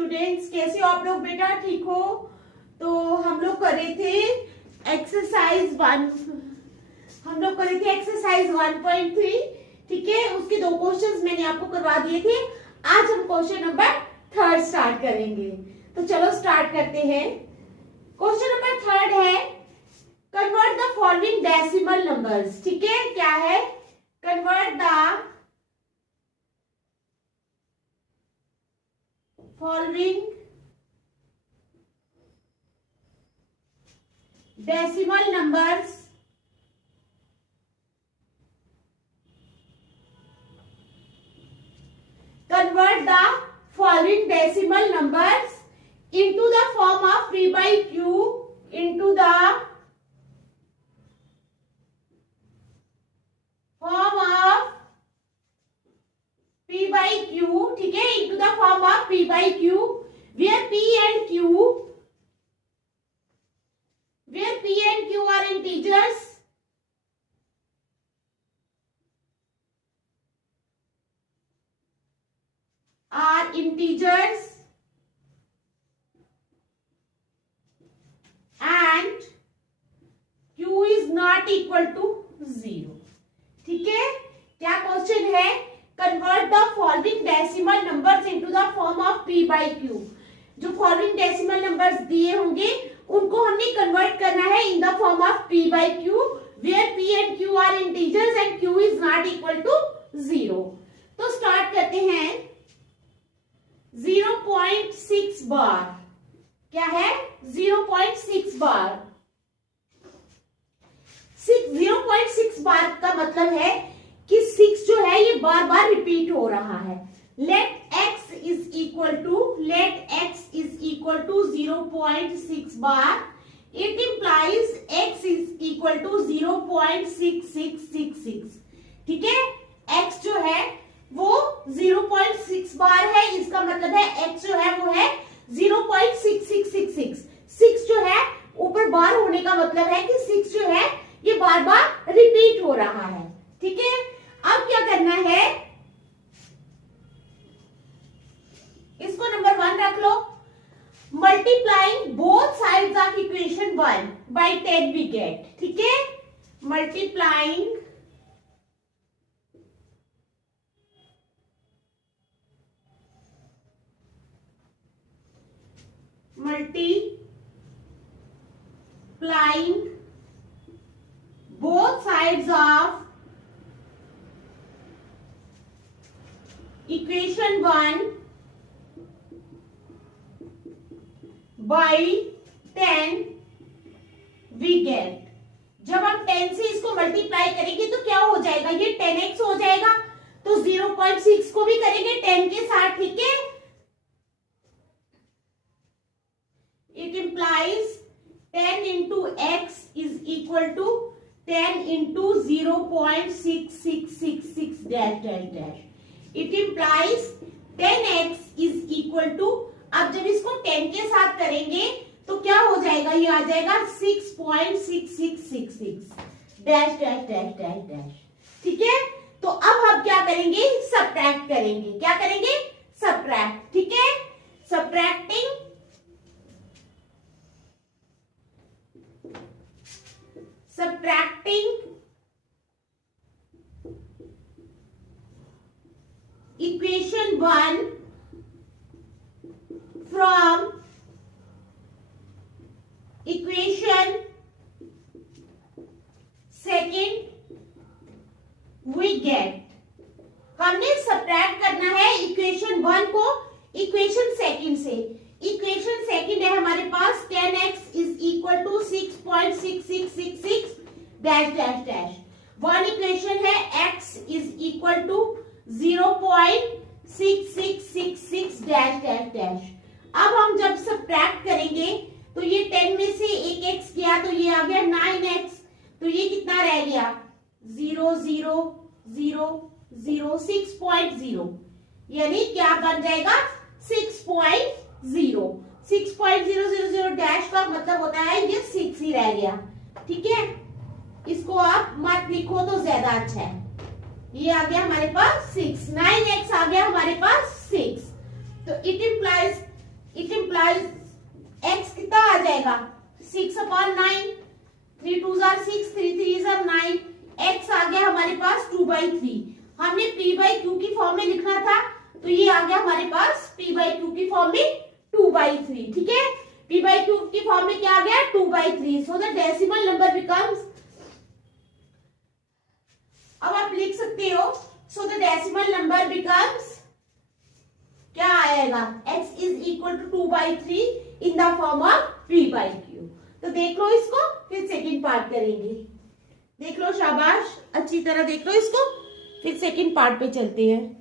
Students, कैसे हो आप लोग बेटा? ठीक हो? तो हम लोग कर रहे थे एक्सरसाइज 1.3। ठीक है, उसके 2 क्वेश्चंस मैंने आपको करवा दिए थे। आज हम क्वेश्चन नंबर 3 स्टार्ट करेंगे। तो चलो स्टार्ट करते हैं। क्वेश्चन नंबर 3 है convert the following decimal numbers. ठीक है, क्या है? Convert the following decimal numbers convert the following decimal numbers into the form of p by q into the form of p by q। ठीक है, into the form of p by q where p and q are integers and q is not equal to 0। ठीक है, क्या question है? Convert the following decimal numbers into the form of p by q। जो following decimal numbers दिए होंगे उनको हमने convert करना है in the form of p by q where p and q are integers and q is not equal to 0। तो start करते हैं। 0.6 बार क्या है? 0.6 बार। 0.6 बार का मतलब है कि 6 जो है ये बार बार रिपीट हो रहा है। Let x is equal to 0.6 bar. It implies x is equal to 0.6666। ठीक है, x जो है वो 0.6 बार है, इसका मतलब है x जो है वो है 0.6666। 6 जो है ऊपर बार होने का मतलब है कि 6 जो है ये बार बार रिपीट हो रहा है। ठीक है, अब क्या करना है? इसको नंबर 1 रख लो। Multiplying both sides of equation 1 by 10 we get. ठीक है, multiplying both sides of equation 1 by 10 we get। जब हम 10 से इसको मल्टीप्लाई करेंगे तो क्या हो जाएगा? ये 10x हो जाएगा। तो 0.6 को भी करेंगे 10 के साथ। ठीक है, it implies 10 into x is equal to 10 into 0.6666 dash dash dash। It implies 10x is equal to, अब जब इसको 10 के साथ करेंगे तो क्या हो जाएगा? ये आ जाएगा 6.6666 dash dash dash dash dash. ठीक है, तो अब हम क्या करेंगे? सब्ट्रैक्ट करेंगे। क्या करेंगे? सब्ट्रैक्ट। ठीक है, subtracting equation 1 from equation 2 we get। हमने सब्ट्रैक्ट करना है इक्वेशन 1 को इक्वेशन 2 से। इक्वेशन 2 है हमारे पास 10x is equal to 6.6666 dash dash dash. 1 equation है x is equal to 0.6666 dash dash dash. अब हम जब सब्ट्रैक्ट करेंगे तो ये 10 में से एक x किया तो ये आ गया 9x। तो ये कितना रह गया? 0 0 0 0 6.0, यानी क्या बन जाएगा? 6.0। 6.000 डैश का मतलब होता है ये 6 ही रह गया। ठीक है, इसको आप मत लिखो तो ज्यादा अच्छा है। ये आ गया हमारे पास 6, 9x आ गया हमारे पास 6। तो it implies it implies x कितना आ जाएगा 6/9, 3 2 जार 6, 3 3 जार 9, x आ गया हमारे पास 2/3। हमने p/q की फॉर्म में लिखना था तो ये आ गया हमारे पास p/q की फॉर्म में 2/3। ठीक है, p/q की फॉर्म में क्या आ गया 2/3। So the decimal number becomes, अब आप लिख सकते हो, so the decimal number becomes क्या आएगा x is equal to 2/3 in the form of p/q। तो देख लो इसको, फिर सेकंड पार्ट करेंगे। देख लो, शाबाश, अच्छी तरह देख लो इसको, फिर सेकंड पार्ट पे चलते हैं।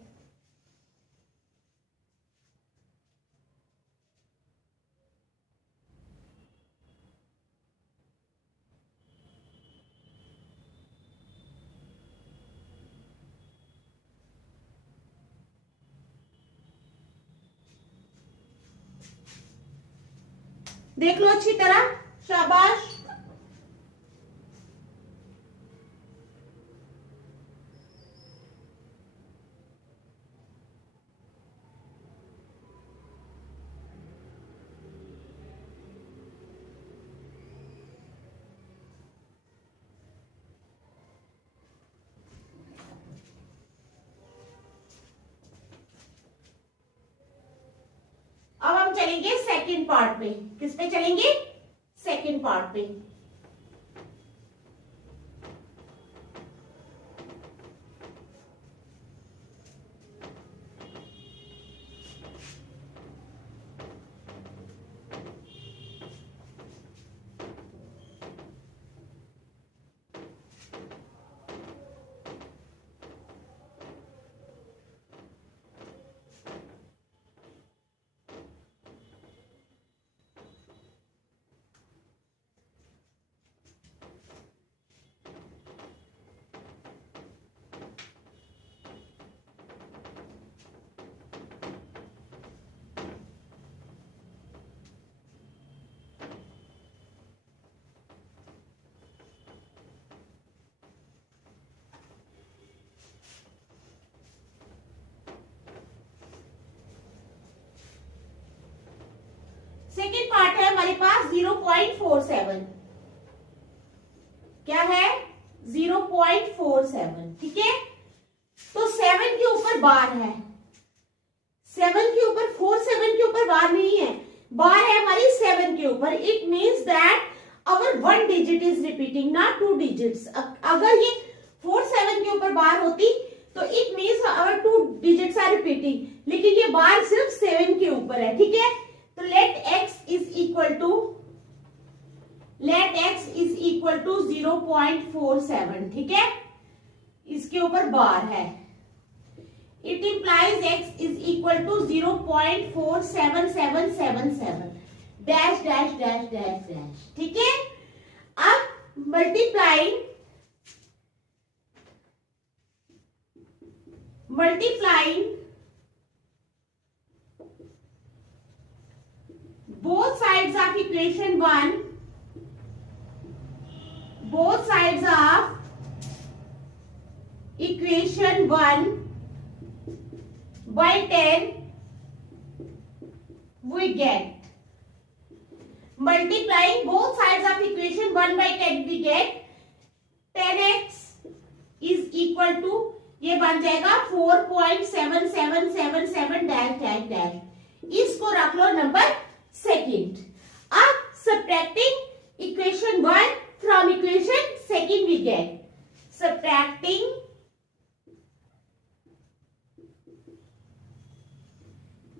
देख लो अच्छी तरह, शाबाश। अब हम चलेंगे सेकंड पार्ट पे। किस पे चलेंगे? सेकंड पार्ट पे। सेकेंड पार्ट है हमारे पास 0.47। क्या है? 0.47। ठीक है, तो 7 के ऊपर बार है, 7 के ऊपर 47 के ऊपर बार नहीं है, बार है हमारी 7 के ऊपर। It means that our 1 digit is repeating, not 2 digits. अगर ये 47 के ऊपर बार होती तो it means our 2 digits are repeating, लेकिन ये बार सिर्फ 7 के ऊपर है। ठीक है, तो let x is equal to 0.47। ठीक है, इसके ऊपर बार है। It implies x is equal to 0.47777 dash dash dash dash dash. ठीक है, अब multiplying both sides of equation 1 by 10 we get, multiplying both sides of equation 1 by 10 we get 10x is equal to, ये बन जाएगा 4.7777 dash dash dash. इसको रख लो number second. अब subtracting equation 1 from equation second we get, subtracting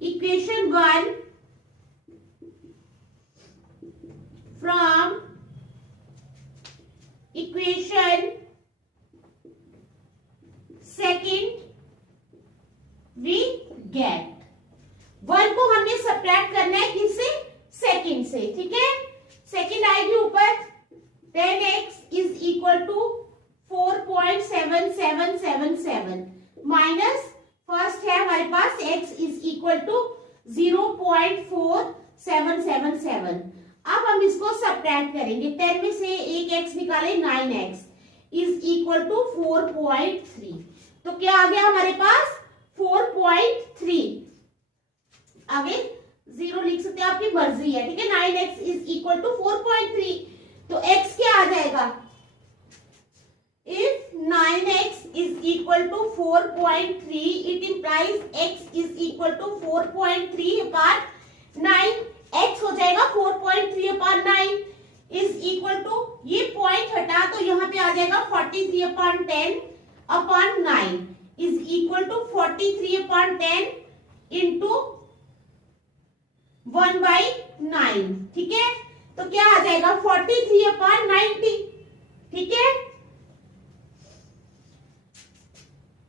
equation 1 from equation second we get. 1 को हमने subtract करना है किससे? सेकंड से। ठीक है, सेकंड आएगी ऊपर, 10x is equal to 4.7777 minus first है हमारे पास x इज इक्वल टू 0.4777। अब हम इसको सब्ट्रैक्ट करेंगे, 10 में से एक x निकाले, 9x इज इक्वल टू 4.3। तो क्या आ गया हमारे पास 4.3। आगे 0 लिख सकते हैं, आपकी मर्जी है, ठीक है। 9x इज इक्वल टू 4.3, तो x क्या आ जाएगा? If 9x is equal to 4.3, it implies x is equal to 4.3 upon 9. x हो जाएगा 4.3 upon 9 is equal to, ये पॉइंट हटा तो यहाँ पे आ जाएगा 43 upon 10 upon 9 is equal to 43 upon 10 into 1 by 9, ठीक है। तो क्या आ जाएगा 43 upon 90, ठीक है,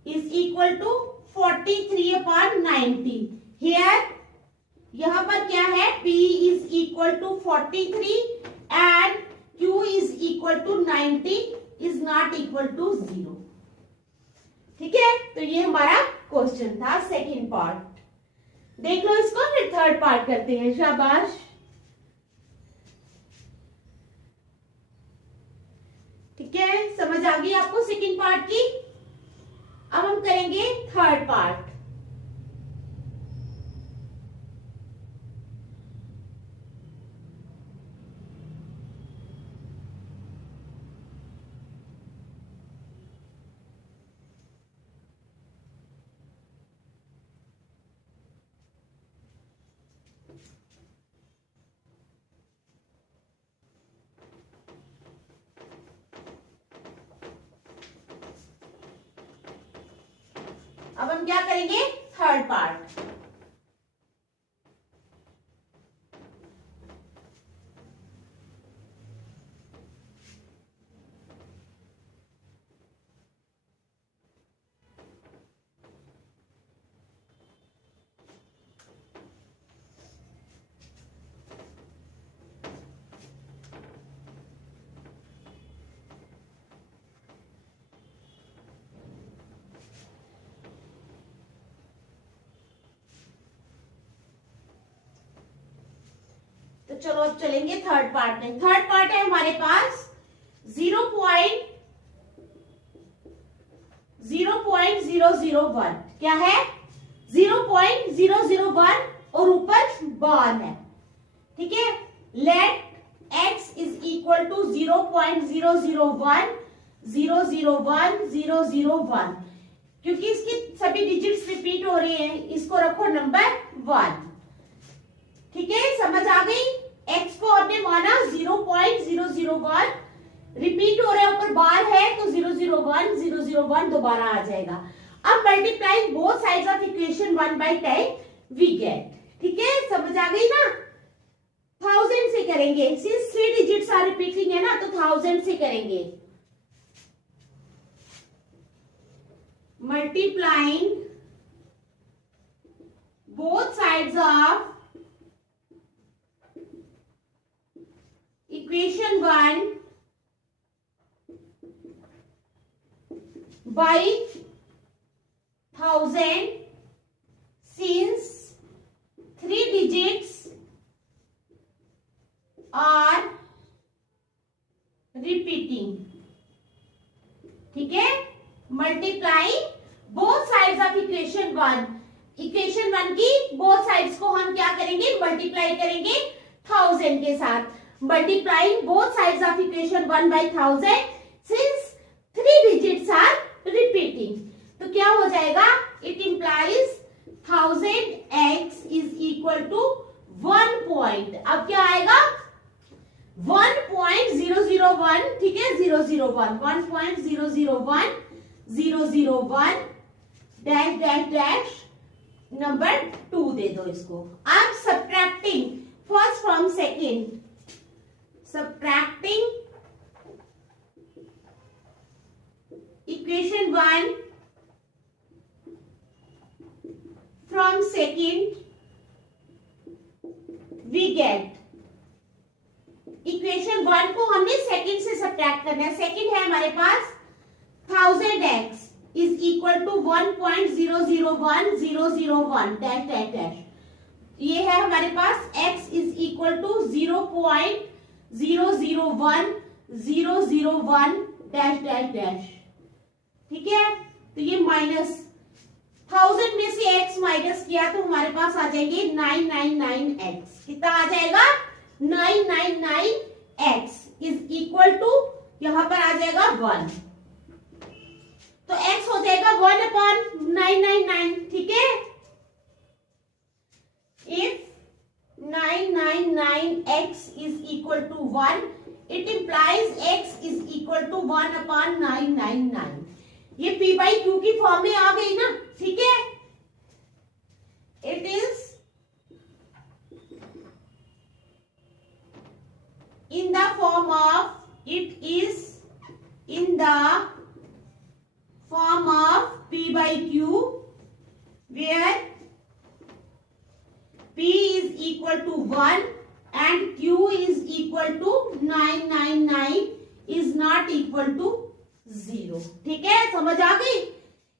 is equal to 43 upon 90. Here यहाँ पर क्या है, P is equal to 43 and Q is equal to 90 is not equal to 0, ठीक है। तो ये हमारा क्वेश्चन था सेकंड पार्ट। देख लो इसको, फिर थर्ड पार्ट करते हैं। शाबाश, ठीक है, समझ आ गई आपको सेकंड पार्ट की। अब हम करेंगे थर्ड पार्ट। अब हम क्या करेंगे, थर्ड पार्ट। तो चलो अब चलेंगे थर्ड पार्ट में। थर्ड पार्ट है हमारे पास 0.001, क्या है 0.001 और ऊपर बार है, ठीक है। Let x is equal to 0.001,001,001, क्योंकि इसकी सभी डिजिट्स रिपीट हो रहे हैं, इसको रखो नंबर 1, ठीक है, समझ आ गई। x को आपने माना 0.001, रिपीट हो रहा है, ऊपर बार है तो 001,001 दोबारा आ जाएगा। अब multiplying both sides of equation 1 by 10 we get, ठीक है, समझ आ गई ना। 1000 से करेंगे, सिंस 3 डिजिट्स आर रिपीटिंग है ना, तो 1000 से करेंगे। Multiplying both sides of equation 1 by 1000, since 3 digits are repeating, ठीक है। Multiply both sides of equation 1, equation 1 की बोथ साइड्स को हम क्या करेंगे, मल्टीप्लाई करेंगे 1000 के साथ। Multiplying both sides of equation 1 by 1000, since 3 digits are repeating, तो क्या हो जाएगा, it implies 1000x is equal to 1 point, अब क्या आएगा 1.001, ठीक है, 001, 1.001,001 डैश डैश डैश नंबर 2 दे दो इसको। अब subtracting first from second, subtracting equation 1 from second, we get equation 1 को हमने सेकंड से सब्ट्रैक्ट करना है। सेकंड है हमारे पास 1000x is equal to 1.001,001 dash dash dash, ये है हमारे पास x is equal to 0.001,001 dash dash dash, ठीक है। तो ये माइनस 1000 में से x माइनस किया तो हमारे पास आ जाएंगे 999x। कितना आ जाएगा? 999x इज इक्वल टू, यहां पर आ जाएगा 1, तो x हो जाएगा 1/999। ठीक है, if 999x is equal to 1, it implies x is equal to 1/999। ये p बाई क्यू की फॉर्म में आ गई ना। ठीक है, it is in the form of, it is in the form of p by q, where p is equal to 1 and q is equal to 999 is not equal to 0। ठीक है, समझ आ गई?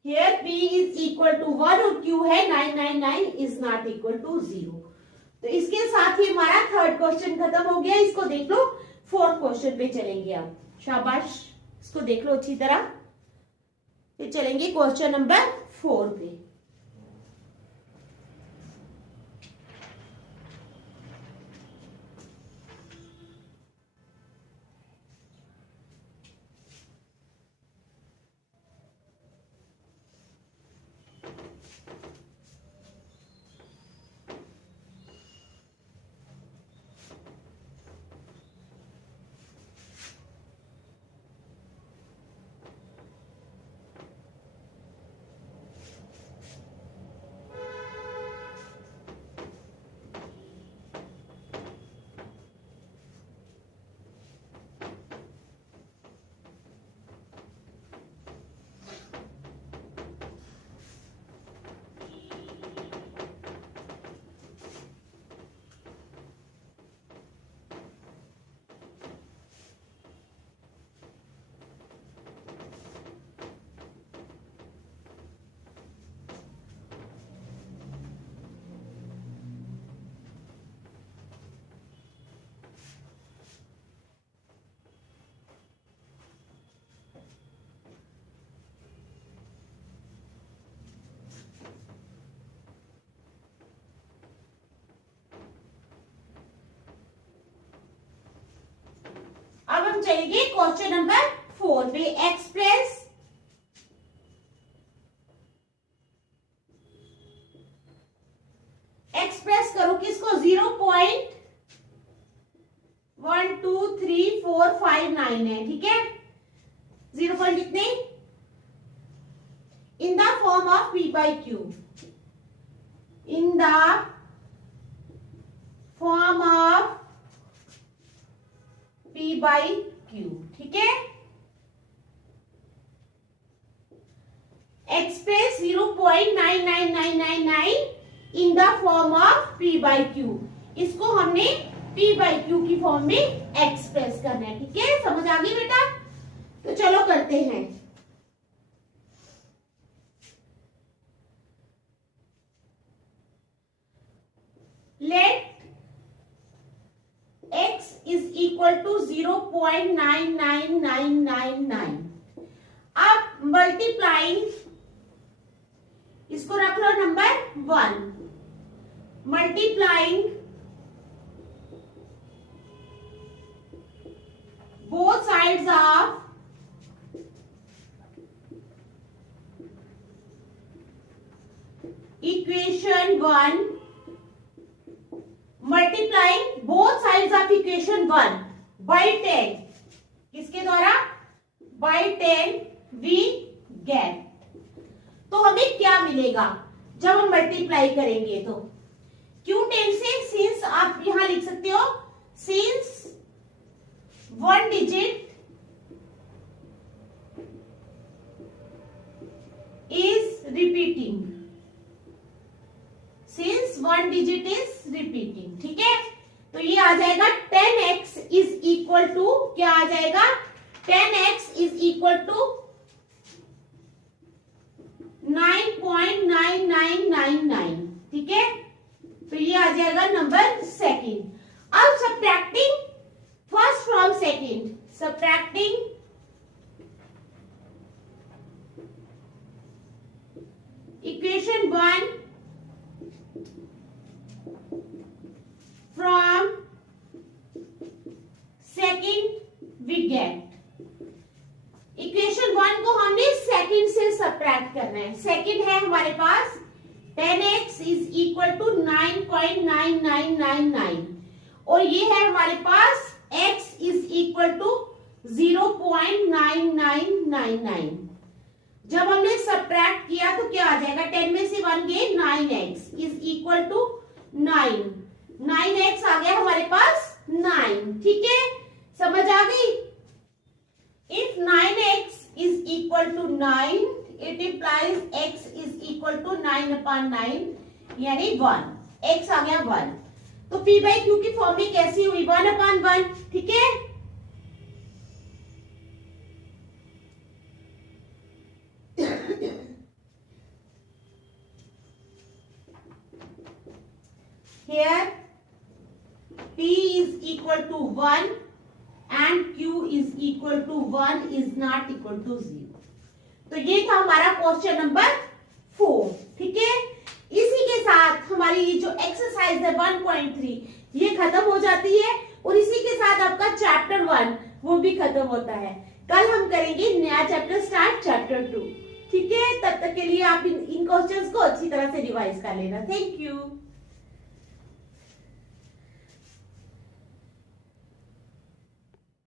Here p is equal to 1 और q है 999 is not equal to 0। तो इसके साथ ही हमारा थर्ड क्वेश्चन खत्म हो गया। इसको देख लो, फोर्थ क्वेश्चन पे चलेंगे अब। शाबाश, इसको देख लो अच्छी तरह। फिर चलेंगे क्वेश्चन नंबर 4 पे। अब हम चलेंगे क्वेश्चन नंबर 4 पे। एक्सप्रेस करो किसको? 0.123459 है। ठीक है, 0 पॉइंट कितने? इन the form of p by Q, in the form of p by Q. ठीक है, express 0.99999 in the form of p by Q. इसको हमने p बाई क्यू की फॉर्म में एक्सप्रेस करना है। ठीक है, समझ आ गई बेटा? तो चलो करते हैं। Let x is equal to 0.99999। अब मल्टीप्लाइंग, इसको रख लो number 1, multiplying both sides of equation 1, multiplying both sides of equation 1 by 10, किसके द्वारा? By 10 we get. तो हमें क्या मिलेगा जब हम मल्टीप्लाई करेंगे? तो क्यों 10 से, सिंस आप यहां लिख सकते हो, since 1 digit is repeating, since 1 digit is repeating. ठीक है, तो ये आ जाएगा 10x इज इक्वल टू, क्या आ जाएगा? 10x is equal to 9.9999। ठीक है, तो ये आ जाएगा नंबर सेकंड। अब subtracting first from second, subtracting equation from second we get, equation 1 को हमने सेकंड से सब्ट्रैक्ट करना है। सेकंड है हमारे पास 10x इज इक्वल टू 9.9999 और ये है हमारे पास x इज इक्वल टू 0.9999। जब हमने सब्ट्रैक्ट किया तो क्या आ जाएगा, 10 में से 1 गए, 9x is equal to 9, 9x आ गया हमारे पास 9। ठीक है, समझ आ गई। If 9x is equal to 9, it implies x is equal to 9/9 यानी 1, x आ गया 1। तो p by q की फॉर्मूला कैसी हुई, 1/1। ठीक है, here p is equal to 1 and q is equal to 1 is not equal to 0। तो ये था हमारा क्वेश्चन नंबर 4। ठीक है, इसी के साथ हमारी ये जो एक्सरसाइज है 1.3 ये खत्म हो जाती है और इसी के साथ आपका चैप्टर 1 वो भी खत्म होता है। कल हम करेंगे नया चैप्टर स्टार्ट, चैप्टर 2। ठीक है, तब तक के लिए आप इन क्वेश्चंस को अच्छी तरह से रिवाइज कर लेना। Thank you.